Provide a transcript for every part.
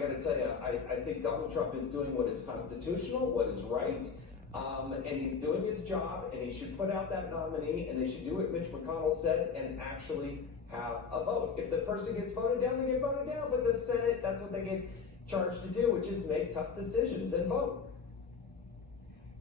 got to tell you, I think Donald Trump is doing what is constitutional, what is right, and he's doing his job, and he should put out that nominee, and they should do what Mitch McConnell said and actually have a vote. If the person gets voted down, they get voted down, but the Senate, that's what they get charged to do, which is make tough decisions and vote.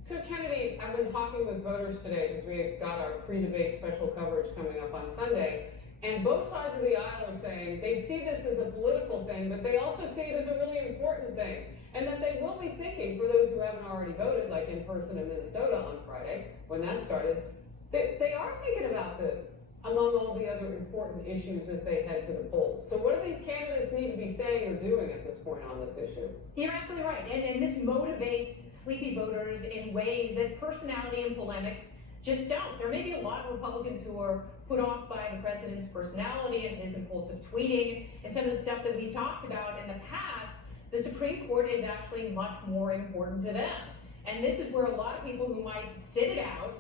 So Kennedy, I've been talking with voters today because we got our pre-debate special coverage coming up on Sunday, and both sides of the aisle are saying they see this as a political thing, but they also see it as a really important thing, and that they will be thinking, for those who haven't already voted, like in person in Minnesota on Friday, when that started, they are thinking about this among all the other important issues as they head to the polls. So what do these candidates need to be saying or doing at this point on this issue? You're absolutely right, and this motivates sleepy voters in ways that personality and polemics just don't. There may be a lot of Republicans who are put off by the president's personality and his impulsive tweeting and some of the stuff that we talked about in the past. The Supreme Court is actually much more important to them. And this is where a lot of people who might sit it out,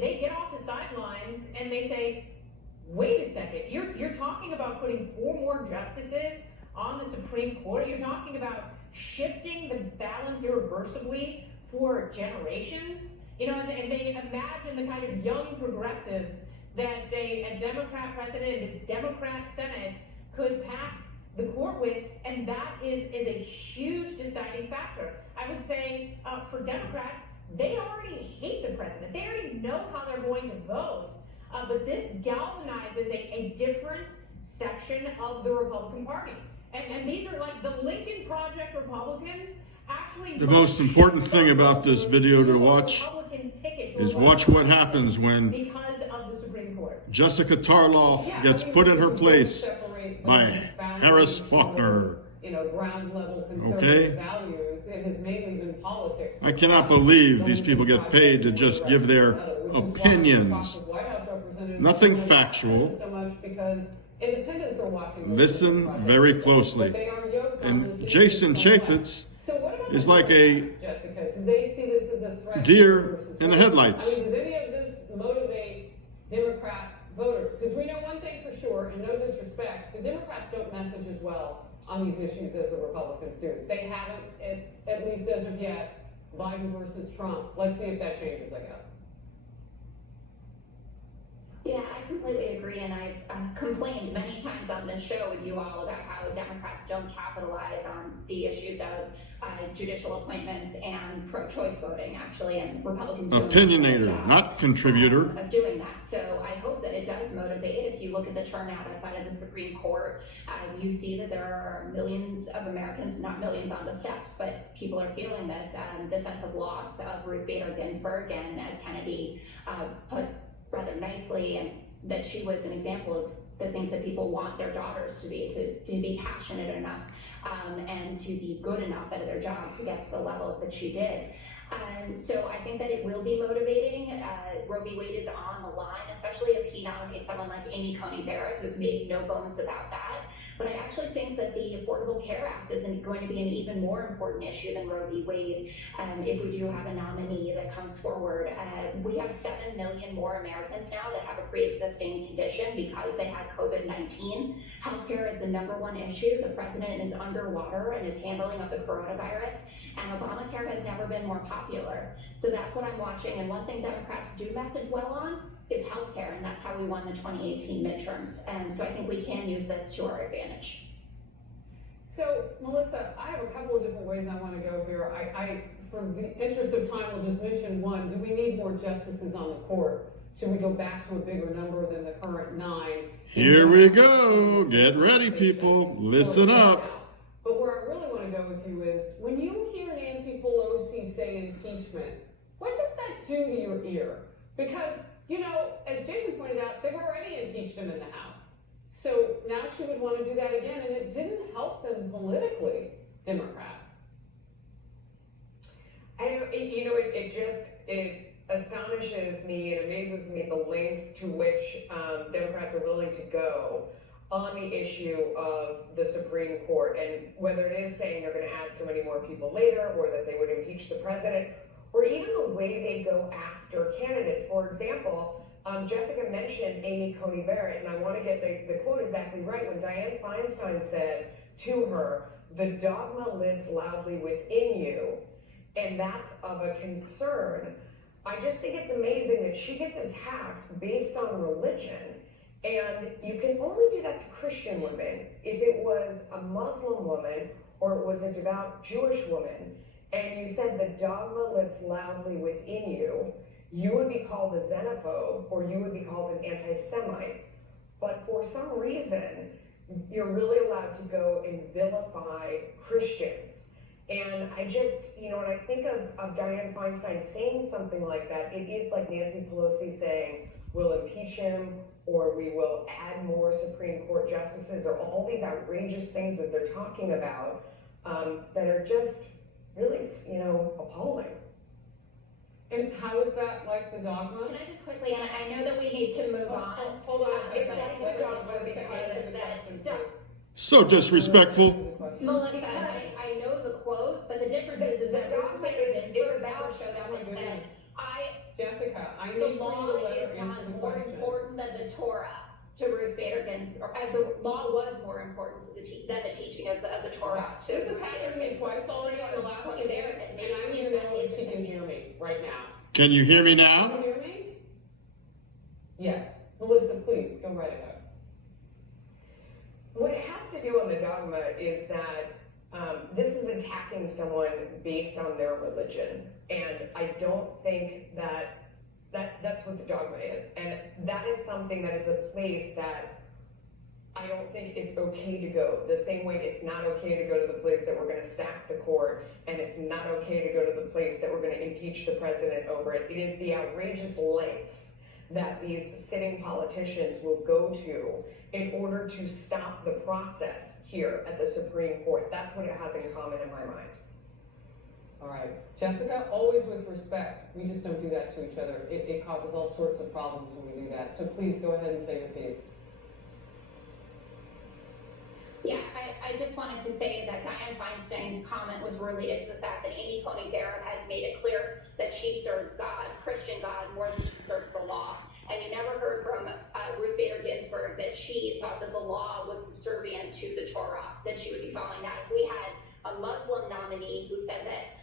they get off the sidelines and they say, wait a second, you're talking about putting 4 more justices on the Supreme Court. You're talking about shifting the balance irreversibly for generations. You know, and they imagine the kind of young progressives that a Democrat president and a Democrat Senate could pack the court with, and that is a huge deciding factor. I would say for Democrats, they already hate the president. They already know how they're going to vote, but this galvanizes a different section of the Republican Party. And these are like the Lincoln Project Republicans. Actually, the most important thing about this video to watch is watch what happens when Jessica Tarlov gets put in her place by Harris Faulkner. You know, ground level conservative values. It has mainly been politics. I cannot believe these people get paid to just give their opinions. Nothing factual. So much because independents are watching. Listen very closely. And Jason Chaifetz is like a deer in the headlights. I mean, does any of this motivate Democrat voters? Because we know one thing for sure, and no disrespect, the Democrats don't message as well on these issues as the Republicans do. They haven't, at least as of yet, Biden versus Trump. Let's see if that changes, I guess. Yeah, I completely agree, and I've complained many times on this show with you all about how Democrats don't capitalize on the issues of judicial appointments and pro-choice voting, actually, and Republicans opinionated, not contributor, of doing that. So I hope that it does motivate. If you look at the turnout outside of the Supreme Court, you see that there are millions of Americans, not millions on the steps, but people are feeling this, the sense of loss of Ruth Bader Ginsburg, and as Kennedy put rather nicely, and that she was an example of the things that people want their daughters to be passionate enough and to be good enough at their job to get to the levels that she did. So I think that it will be motivating. Roe v. Wade is on the line, especially if he nominates someone like Amy Coney Barrett, who's made no bones about that. But I actually think that the Affordable Care Act is going to be an even more important issue than Roe v. Wade if we do have a nominee that comes forward. We have 7 million more Americans now that have a pre-existing condition because they had COVID-19. Healthcare is the #1 issue. The president is underwater in his handling of the coronavirus, and Obamacare has never been more popular. So that's what I'm watching. And one thing Democrats do message well on is healthcare, and that's how we won the 2018 midterms. So I think we can use this to our advantage. So, Melissa, I have a couple of different ways I want to go here. I for the interest of time, will just mention one. Do we need more justices on the court? Should we go back to a bigger number than the current 9? Here we go. Get ready, people. Listen up. But where I really want to go with you is, when you hear Nancy Pelosi say impeachment, what does that do to your ear? Because, you know, as Jason pointed out, they've already impeached him in the House. So now she would want to do that again, and it didn't help them politically, Democrats. It astonishes me and amazes me the lengths to which Democrats are willing to go on the issue of the Supreme Court, and whether it is saying they're going to add so many more people later, or that they would impeach the president, or even the way they go after candidates. For example, Jessica mentioned Amy Coney Barrett, and I want to get the quote exactly right. When Dianne Feinstein said to her, the dogma lives loudly within you, and that's of a concern. I just think it's amazing that she gets attacked based on religion, and you can only do that to Christian women. If it was a Muslim woman or it was a devout Jewish woman, and you said the dogma lives loudly within you, you would be called a xenophobe or you would be called an anti-Semite. But for some reason, you're really allowed to go and vilify Christians. And I just, when I think of Dianne Feinstein saying something like that, it is like Nancy Pelosi saying, we'll impeach him, or we will add more Supreme Court justices, or all these outrageous things that they're talking about that are just really, appalling. And how is that like the dogma? Can I just quickly, and I know that we need to move on. Hold on a second. But I think the dogma because that So disrespectful. Melissa, I know the quote, but the difference is that Ruth Bader Ginsburg showed up and said, Jessica, I the need for law you to let is her answer not the more question. important than the Torah to Ruth Bader Ginsburg. The law was more important to than the teaching of the Torah. This has happened to me twice already in the last 2 minutes, and I need to know if she can hear me right now. Can you hear me Can now? you hear me? Yes. Melissa, please, go right ahead. What it has to do on the dogma is that this is attacking someone based on their religion. And I don't think that's what the dogma is. And that is something that is a place that I don't think it's okay to go. The same way it's not okay to go to the place that we're going to stack the court, and it's not okay to go to the place that we're going to impeach the president over it. It is the outrageous lengths that these sitting politicians will go to in order to stop the process here at the Supreme Court. That's what it has in common in my mind. All right. Jessica, always with respect. We just don't do that to each other. It causes all sorts of problems when we do that. So please go ahead and say your piece. Yeah, I just wanted to say that Dianne Feinstein's comment was related to the fact that Amy Coney Barrett has made it clear that she serves God, Christian God, more than she serves the law. And you never heard from Ruth Bader Ginsburg that she thought that the law was subservient to the Torah, that she would be following that. If we had a Muslim nominee who said that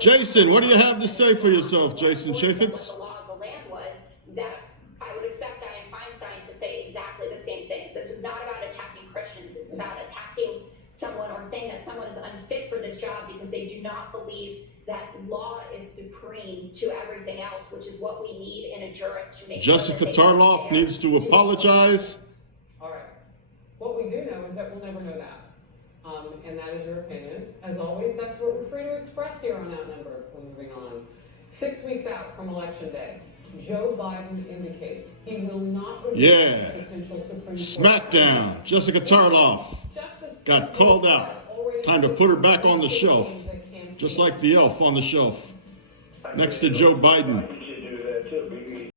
Jason, what do you have to say for yourself, Jason Chaifetz? The law of the land was that I would expect Dianne Feinstein to say exactly the same thing. This is not about attacking Christians. It's about attacking someone or saying that someone is unfit for this job because they do not believe that law is supreme to everything else, which is what we need in a jurist to make Jessica sure Tarlov needs to apologize. All right. What we do know is that we'll never know that. And that is your opinion. As always, that's what we're free to express here on Outnumbered. We're moving on. 6 weeks out from Election Day, Joe Biden indicates he will not Yeah. potential Supreme Court. Smackdown. Jessica Tarlov got called out. Time to put her back on the shelf. Just like the elf on the shelf. Next to Joe Biden.